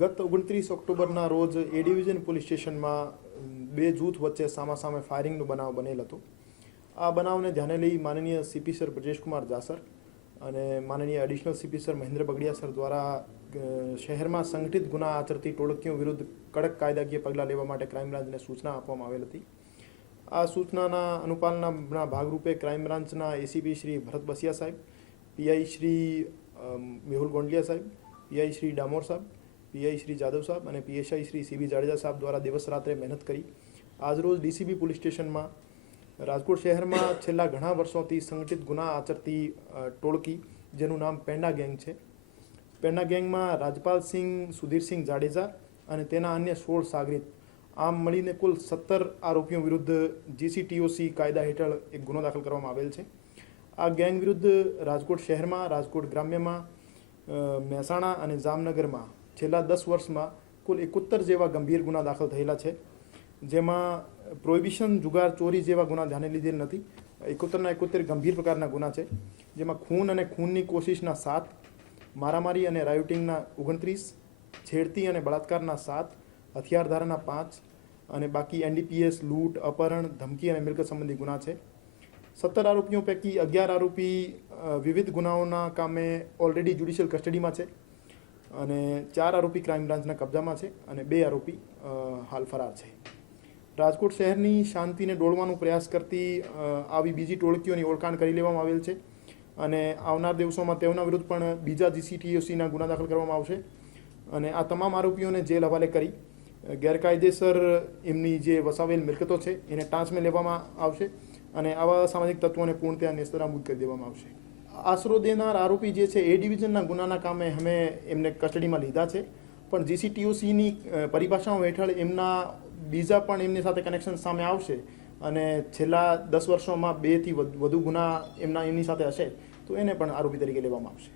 ગત 29 ઓક્ટોબરના રોજ એ division police સ્ટેશનમાં બે જૂથ વચ્ચે સામાસામે ફાયરિંગનો બનાવ બનેલ હતો। આ બનાવને ધ્યાને લઈ માનનીય સીપી સર બ્રજેશકુમાર જાસર અને માનનીય additional CP sir Mahendra Bagadia sir દ્વારા શહેરમાં સંગઠિત ગુના આચરતી ટોળકીઓ વિરુદ્ધ કડક કાયદાકીય પગલાં લેવા માટે ક્રાઇમ બ્રાન્ચને સૂચના આપવામાં આવેલ હતી। આ સૂચનાના અનુપાલનના ભાગરૂપે ક્રાઇમ બ્રાન્ચના એસીપી શ્રી ભરત બસિયા સાહેબ, પીઆઈ શ્રી મેહુલ ગોંડલિયા સાહેબ, પીઆઈ શ્રી ડામોર સાહેબ, પીઆઈ શ્રી જાદવ સાહેબ અને પીએસઆઈ શ્રી સીબી જાડેજા સાહેબ દ્વારા દિવસ રાત્રે મહેનત કરી આજરોજ ડીસીબી પોલીસ સ્ટેશનમાં રાજકોટ શહેરમાં છેલ્લા ઘણા વર્ષોથી સંગઠિત ગુના આચરતી ટોળકી જેનું નામ પેંડા ગેંગ છે। પેંડા ગેંગમાં રાજપાલસિંહ સુધીરસિંહ જાડેજા અને તેના અન્ય 16 સાગરીત આમ મળીને કુલ 17 આરોપીઓ વિરુદ્ધ જીસીટીઓસી કાયદા હેઠળ એક ગુનો દાખલ કરવામાં આવેલ છે। આ ગેંગ વિરુદ્ધ રાજકોટ શહેરમાં, રાજકોટ ગ્રામ્યમાં, મહેસાણા અને જામનગરમાં છેલ્લા 10 વર્ષમાં કુલ 71 જેવા ગંભીર ગુના દાખલ થયેલા છે, જેમાં પ્રોહિબિશન, જુગાર, ચોરી જેવા ગુના ધ્યાને લીધેલ નથી। 71 ગંભીર પ્રકારના ગુના છે, જેમાં ખૂન અને ખૂનની કોશિશના 7, મારામારી અને રાયોટિંગના 29, છેડતી અને બળાત્કારના 7, હથિયાર ધારાના 5 અને બાકી એનડીપીએસ, લૂંટ, અપહરણ, ધમકી અને મિલકત સંબંધી ગુના છે। 17 આરોપીઓ પૈકી 11 આરોપી વિવિધ ગુનાઓના કામે ઓલરેડી જ્યુડિશિયલ કસ્ટડીમાં છે અને 4 આરોપી ક્રાઇમ બ્રાન્ચના કબજામાં છે અને 2 આરોપી હાલ ફરાર છે। રાજકોટ શહેરની શાંતિને ડોળવાનો પ્રયાસ કરતી આવી બીજી ટોળકીઓની ઓળખાણ કરી લેવામાં આવેલ છે અને આવનાર દિવસોમાં તેઓના વિરુદ્ધ પણ બીજા જીસીટીઓસીના ગુના દાખલ કરવામાં આવશે અને આ તમામ આરોપીઓને જેલ હવાલે કરી ગેરકાયદેસર એમની જે વસાવેલ મિલકતો છે એને ટાંચમાં લેવામાં આવશે અને આવા સામાજિક તત્વોને પૂર્ણતયા નેસ્તનાબૂદ કરી દેવામાં આવશે। આશરો દેનાર આરોપી જે છે એ ડિવિઝનના ગુનાના કામે અમે એમને કસ્ટડીમાં લીધા છે, પણ જીસીટીઓસીની પરિભાષાઓ હેઠળ એમના બીજા પણ એમની સાથે કનેક્શન સામે આવશે અને છેલ્લા 10 વર્ષોમાં 2થી વધુ ગુના એમની સાથે હશે તો એને પણ આરોપી તરીકે લેવામાં આવશે।